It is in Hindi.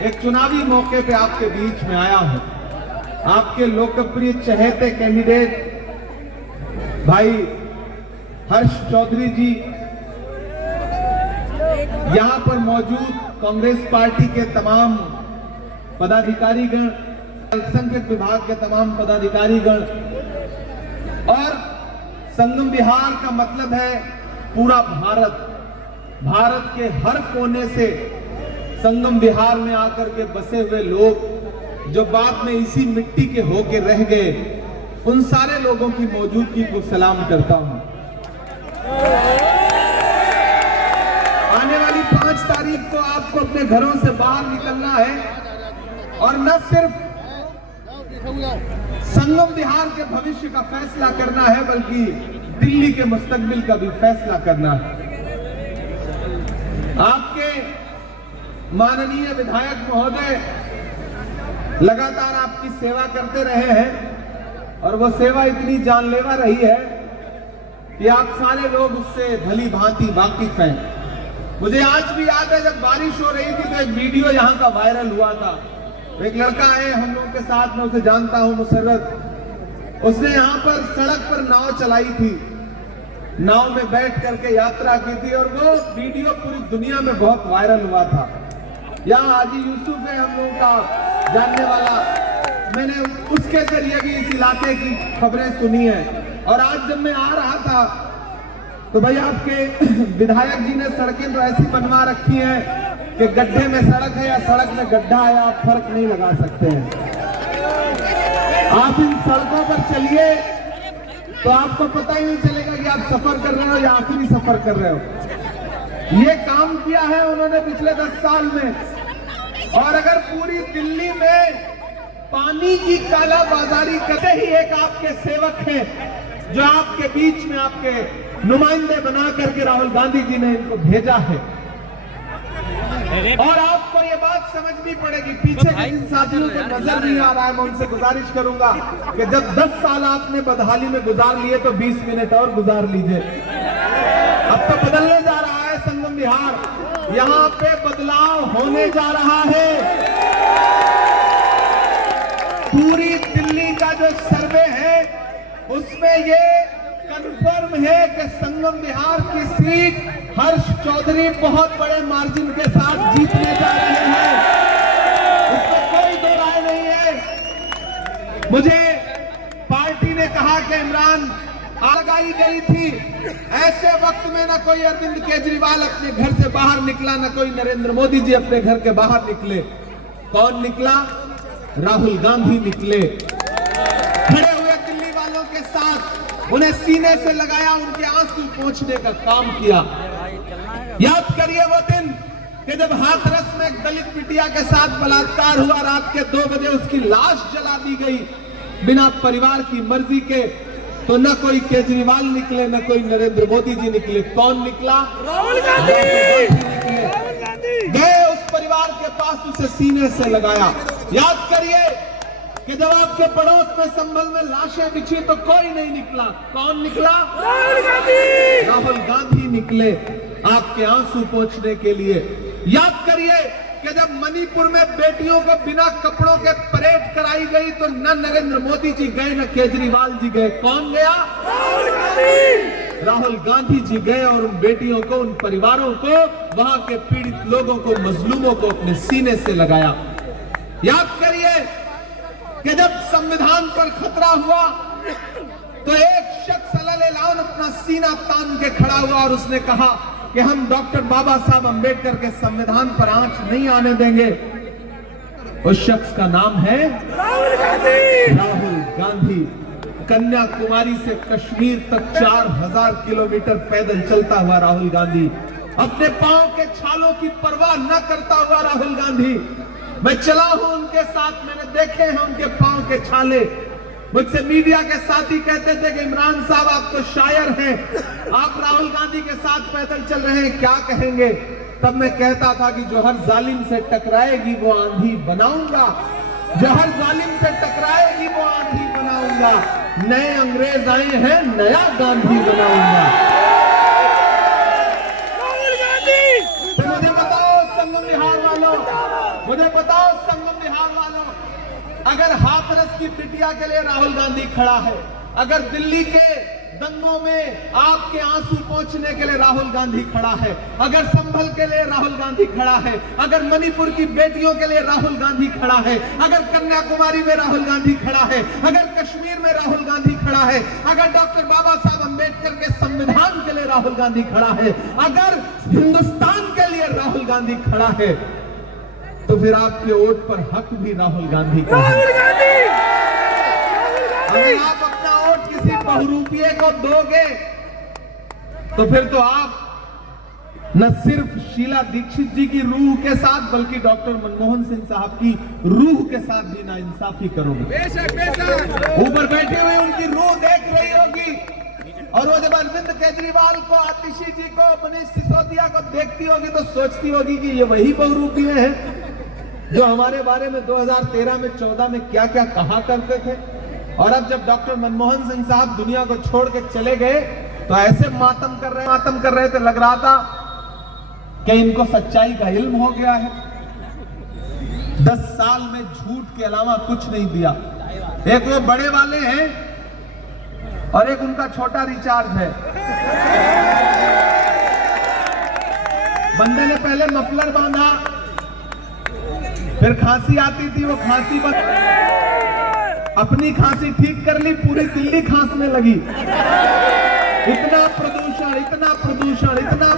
एक चुनावी मौके पे आपके बीच में आया हूं। आपके लोकप्रिय चहेते कैंडिडेट भाई हर्ष चौधरी जी यहां पर मौजूद कांग्रेस पार्टी के तमाम पदाधिकारीगण, अल्पसंख्यक विभाग के तमाम पदाधिकारीगण और संगम विहार का मतलब है पूरा भारत। भारत के हर कोने से संगम विहार में आकर के बसे हुए लोग जो बाद में इसी मिट्टी के होके रह गए, उन सारे लोगों की मौजूदगी को सलाम करता हूं। आने वाली 5 तारीख को आपको अपने घरों से बाहर निकलना है और न सिर्फ संगम विहार के भविष्य का फैसला करना है, बल्कि दिल्ली के मुस्तकबिल का भी फैसला करना है। आपके माननीय विधायक महोदय लगातार आपकी सेवा करते रहे हैं और वो सेवा इतनी जानलेवा रही है कि आप सारे लोग उससे भली भांति वाकिफ हैं। मुझे आज भी याद है जब बारिश हो रही थी तो एक वीडियो यहाँ का वायरल हुआ था। एक लड़का है हम लोगों के साथ, मैं उसे जानता हूं, मुसर्रत। उसने यहाँ पर सड़क पर नाव चलाई थी, नाव में बैठ करके यात्रा की थी और वो वीडियो पूरी दुनिया में बहुत वायरल हुआ था। यहाँ हाजी यूसुफ है हम लोगों का जानने वाला, मैंने उसके जरिए भी इस इलाके की खबरें सुनी है। और आज जब मैं आ रहा था तो भाई आपके विधायक जी ने सड़कें तो ऐसी बनवा रखी हैं कि गड्ढे में सड़क है या सड़क में गड्ढा है, आप फर्क नहीं लगा सकते हैं। आप इन सड़कों पर चलिए तो आपको पता ही नहीं चलेगा कि आप सफर कर रहे हो या आखिरी सफर कर रहे हो। ये काम किया है उन्होंने पिछले 10 साल में। और अगर पूरी दिल्ली में पानी की कालाबाजारी करते ही एक आपके सेवक हैं जो आपके बीच में आपके नुमाइंदे बना करके राहुल गांधी जी ने इनको भेजा है। और आपको ये बात समझनी पड़ेगी, पीछे के जिन साथियों को नजर नहीं आ रहा है, मैं उनसे गुजारिश करूंगा कि जब 10 साल आपने बदहाली में गुजार लिए तो 20 मिनट और गुजार लीजिए। अब तो बदलने जा रहा है संगम विहार, यहाँ पे बदलाव होने जा रहा है। पूरी दिल्ली का जो सर्वे है उसमें ये कंफर्म है कि संगम विहार की सीट हर्ष चौधरी बहुत बड़े मार्जिन के साथ जीतने जा रहे हैं, इसमें कोई दो राय नहीं है। मुझे पार्टी ने कहा कि इमरान लगाई गई थी, ऐसे वक्त में ना कोई अरविंद केजरीवाल अपने घर से बाहर निकला, ना कोई नरेंद्र मोदी जी अपने घर के बाहर निकले। कौन निकला? राहुल गांधी निकले, खड़े हुए दिल्ली वालों के साथ, उन्हें सीने से लगाया, उनके आंसू पोंछने का काम किया। याद करिए वो दिन कि जब हाथरस में एक दलित बिटिया के साथ बलात्कार हुआ, रात के 2 बजे उसकी लाश जला दी गई बिना परिवार की मर्जी के। तो न कोई केजरीवाल निकले, न कोई नरेंद्र मोदी जी निकले। कौन निकला? राहुल गांधी निकले, गए उस परिवार के पास, उसे सीने से लगाया। याद करिए कि जब आपके पड़ोस में संभल में लाशें बिछी तो कोई नहीं निकला। कौन निकला? राहुल गांधी। राहुल गांधी निकले आपके आंसू पोंछने के लिए। याद करिए कि जब मणिपुर में बेटियों को बिना कपड़ों के परेड कराई गई तो न नरेंद्र मोदी जी गए, न केजरीवाल जी गए। कौन गया? राहुल गांधी। राहुल गांधी जी गए और उन बेटियों को, उन परिवारों को, वहां के पीड़ित लोगों को, मजलूमों को अपने सीने से लगाया। याद करिए कि जब संविधान पर खतरा हुआ तो एक शख्स अलग अपना सीना तान के खड़ा हुआ और उसने कहा कि हम डॉक्टर बाबा साहब अंबेडकर के संविधान पर आंच नहीं आने देंगे। उस शख्स का नाम है राहुल गांधी। राहुल गांधी कन्याकुमारी से कश्मीर तक 4000 किलोमीटर पैदल चलता हुआ राहुल गांधी, अपने पांव के छालों की परवाह न करता हुआ राहुल गांधी। मैं चला हूं उनके साथ, मैंने देखे हैं उनके पांव के छाले। मुझसे मीडिया के साथी कहते थे कि इमरान साहब आप तो शायर हैं, आप राहुल गांधी के साथ पैदल चल रहे हैं, क्या कहेंगे? तब मैं कहता था कि जो हर जालिम से टकराएगी वो आंधी बनाऊंगा, जो हर जालिम से टकराएगी वो आंधी बनाऊंगा। नए अंग्रेज आए हैं, नया गांधी बनाऊंगा। तो मुझे बताओ संगम विहार वालों, मुझे बताओ संगम विहार वालों, अगर हाथरस की बिटिया के लिए राहुल गांधी खड़ा है, अगर दिल्ली के दंगों में आपके आंसू पोंछने के लिए राहुल गांधी खड़ा है, अगर संभल के लिए राहुल गांधी खड़ा है, अगर मणिपुर की बेटियों के लिए राहुल गांधी खड़ा है, अगर कन्याकुमारी में राहुल गांधी खड़ा है, अगर कश्मीर में राहुल गांधी खड़ा है, अगर डॉक्टर बाबा साहब अंबेडकर के संविधान के लिए राहुल गांधी खड़ा है, अगर हिंदुस्तान के लिए राहुल गांधी खड़ा है, तो फिर आपके वोट पर हक भी राहुल गांधी का है। अगर आप अपना वोट किसी बहुरूपिये को दोगे तो फिर तो आप न सिर्फ शीला दीक्षित जी की रूह के साथ बल्कि डॉक्टर मनमोहन सिंह साहब की रूह के साथ भी नाइंसाफी करोगे। ऊपर बैठे हुए उनकी रूह देख रही होगी, और वो जब अरविंद केजरीवाल को, आतिशी जी को, मनीष सिसोदिया को देखती होगी तो सोचती होगी कि ये वही बहुरूपिये हैं जो हमारे बारे में 2013 में 14 में क्या क्या कहा करते थे। और अब जब डॉक्टर मनमोहन सिंह साहब दुनिया को छोड़ के चले गए तो ऐसे मातम कर रहे थे, लग रहा था कि इनको सच्चाई का इल्म हो गया है। 10 साल में झूठ के अलावा कुछ नहीं दिया। एक वो बड़े वाले हैं और एक उनका छोटा रिचार्ज है। बंदे ने पहले मफलर बांधा, फिर खांसी आती थी, वो खांसी अपनी खांसी ठीक कर ली, पूरी दिल्ली खांसने लगी। इतना प्रदूषण, इतना प्रदूषण, इतना